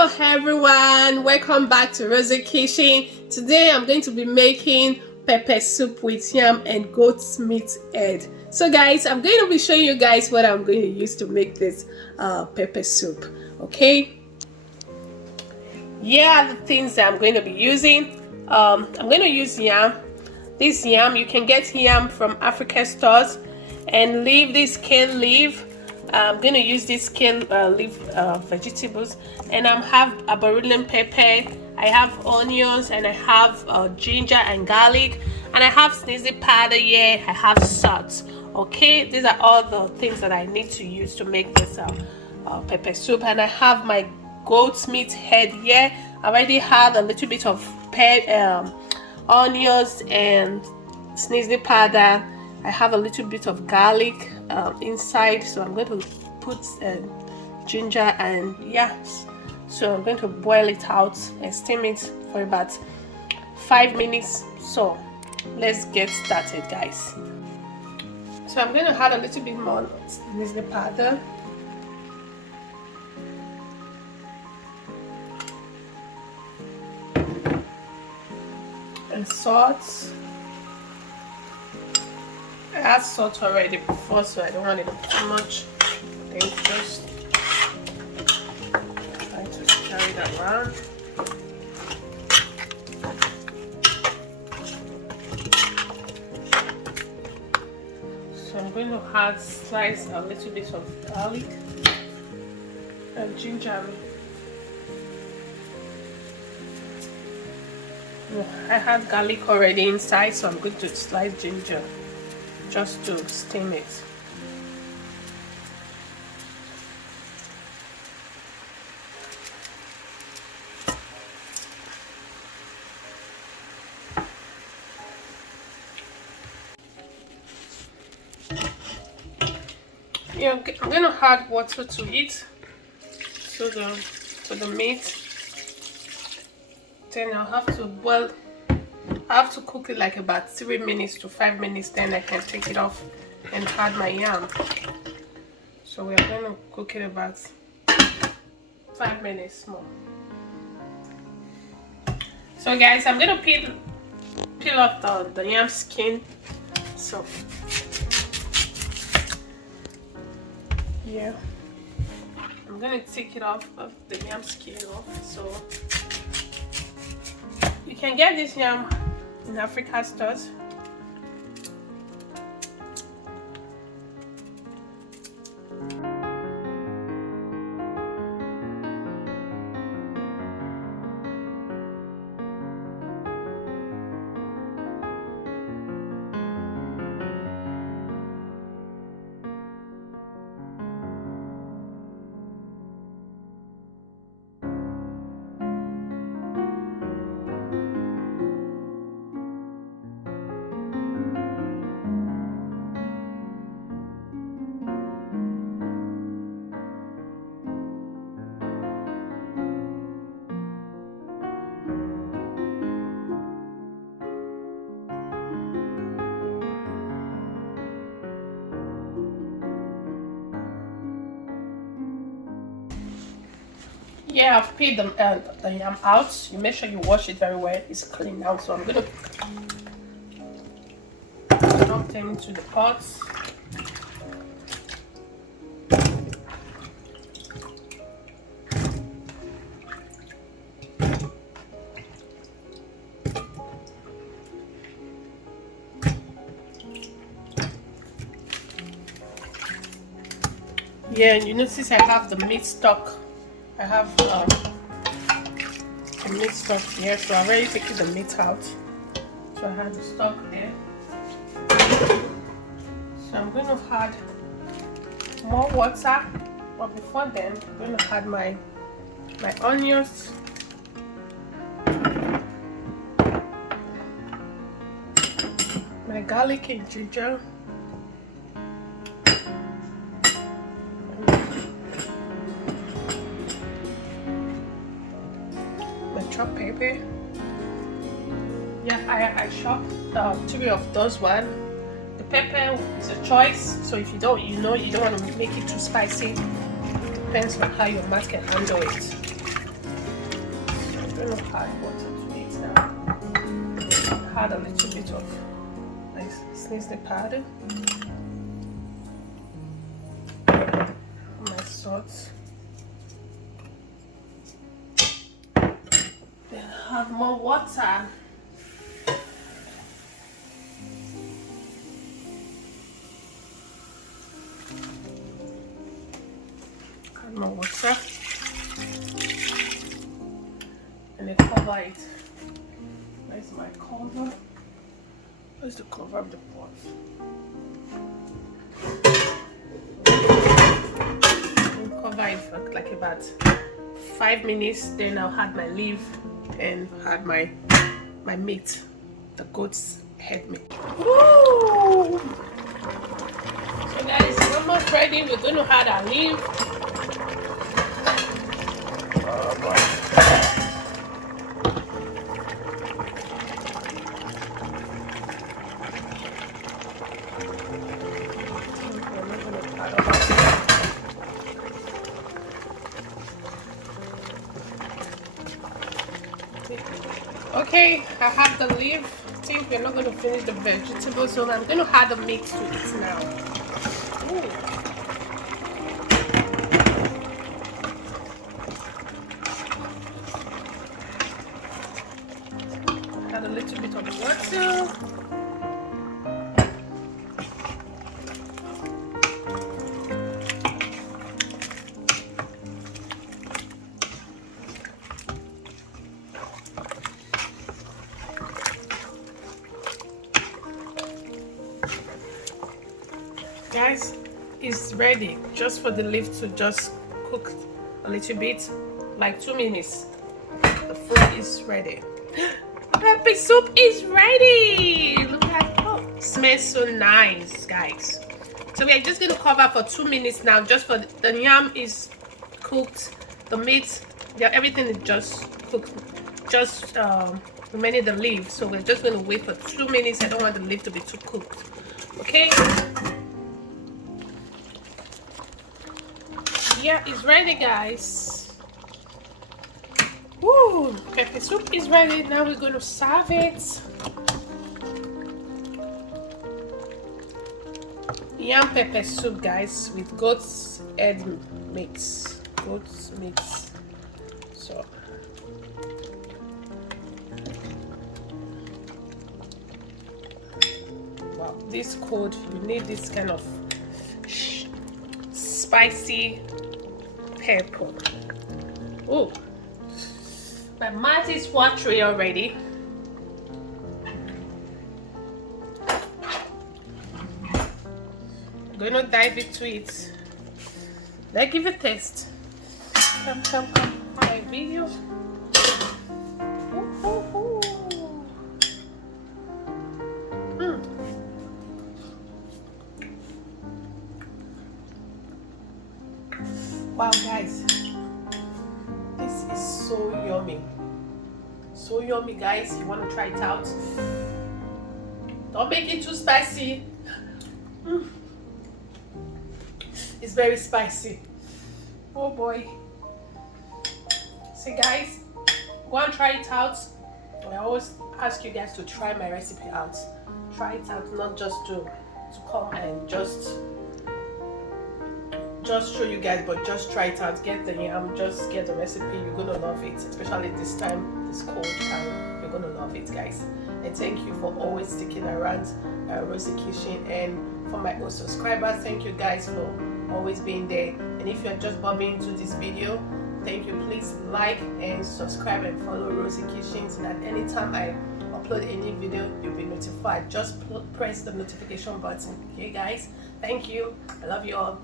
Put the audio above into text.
Hello everyone, welcome back to Rozzy Kitchen. Today I'm going to be making pepper soup with yam and goat's meat head. So guys, I'm going to be showing you guys what I'm going to use to make this pepper soup. Okay, here are the things that I'm going to be using. I'm going to use yam. This yam, you can get yam from Africa stores, and leave this cane leaf. I'm going to use this cane leaf vegetables, and I have Aboriginal pepper, I have onions, and I have ginger and garlic, and I have sneezy powder here, I have salt. Okay, these are all the things that I need to use to make this pepper soup. And I have my goat's meat head here. I already had a little bit of onions and sneezy powder. I have a little bit of garlic inside, so I'm going to put ginger, and yes, so I'm going to boil it out and steam it for about 5 minutes. So let's get started, guys. So I'm going to add a little bit more sneezy powder. And salt. I had salt already before, so I don't want it too much. Then just try to stir it around. So I'm going to slice a little bit of garlic and ginger. I had garlic already inside, so I'm going to slice ginger just to steam it. Yeah, I'm going to add water to it, to the meat. Then I'll have to boil. I have to cook it like about 3 minutes to 5 minutes. Then I can take it off and add my yam. So we are going to cook it about 5 minutes more. So guys, I'm going to peel off the yam skin. So yeah, I'm going to take it off of the yam skin off. So you can get this yam in Africa stores. Yeah, I've peeled the yam out. You make sure you wash it very well. It's clean now, so I'm gonna dump them into the pot. Yeah, and you notice I have the meat stock. I have the meat stock here, so I've already taken the meat out. So I have the stock there. So I'm going to add more water, but before then, I'm going to add my onions, my garlic and ginger, chopped pepper. Yeah, I chopped 3 of those one. The pepper is a choice, so if you don't want to make it too spicy. Depends on how your mouth can handle it. going to add water to it now. Add a little bit of nice sneeze powder. My salt. Then add more water. Add more water. And then cover it. Where's my cover? Where's the cover of the pot? And cover it for like about 5 minutes. Then I'll add my leaf and add my meat, the goat's head meat. Woo! So guys, we're almost ready. We're going to add our leaf. Oh boy. Okay, I have the leaf. I think we're not going to finish the vegetables, so I'm going to add the meat to it now. Ooh. Add a little bit of water. Guys, it's ready. Just for the leaf to just cook a little bit, like 2 minutes. The food is ready. Pepper soup is ready. Look at it smells so nice, guys. So we are just going to cover for 2 minutes now. Just for the yam is cooked, the meat, everything is just cooked. Just remaining the leaf. So we're just going to wait for 2 minutes. I don't want the leaf to be too cooked. Okay. Yeah, it's ready, guys. Woo! Pepper soup is ready. Now we're going to serve it. Yam pepper soup, guys, with goat's head mix. Goat's mix. So. Wow, this cold, you need this kind of spicy pepper. Oh, my mouth is watery already. I'm gonna dive into it. Let's give it a taste. Come, my video. Ooh, ooh, ooh. Wow, guys, this is so yummy. So yummy, guys. You want to try it out? Don't make it too spicy. It's very spicy. Oh boy. See, guys, go and try it out. I always ask you guys to try my recipe out. Try it out, not just to come and just show you guys, but just try it out. Get the yam, just get the recipe. You're gonna love it, especially this time, this cold time. You're gonna love it, guys. And thank you for always sticking around Rozzy Kitchen, and for my old subscribers, thank you guys for always being there. And if you're just bobbing into this video, thank you. Please like and subscribe and follow Rozzy Kitchen so that anytime I upload any video, you'll be notified. Just press the notification button. Okay, guys, thank you. I love you all.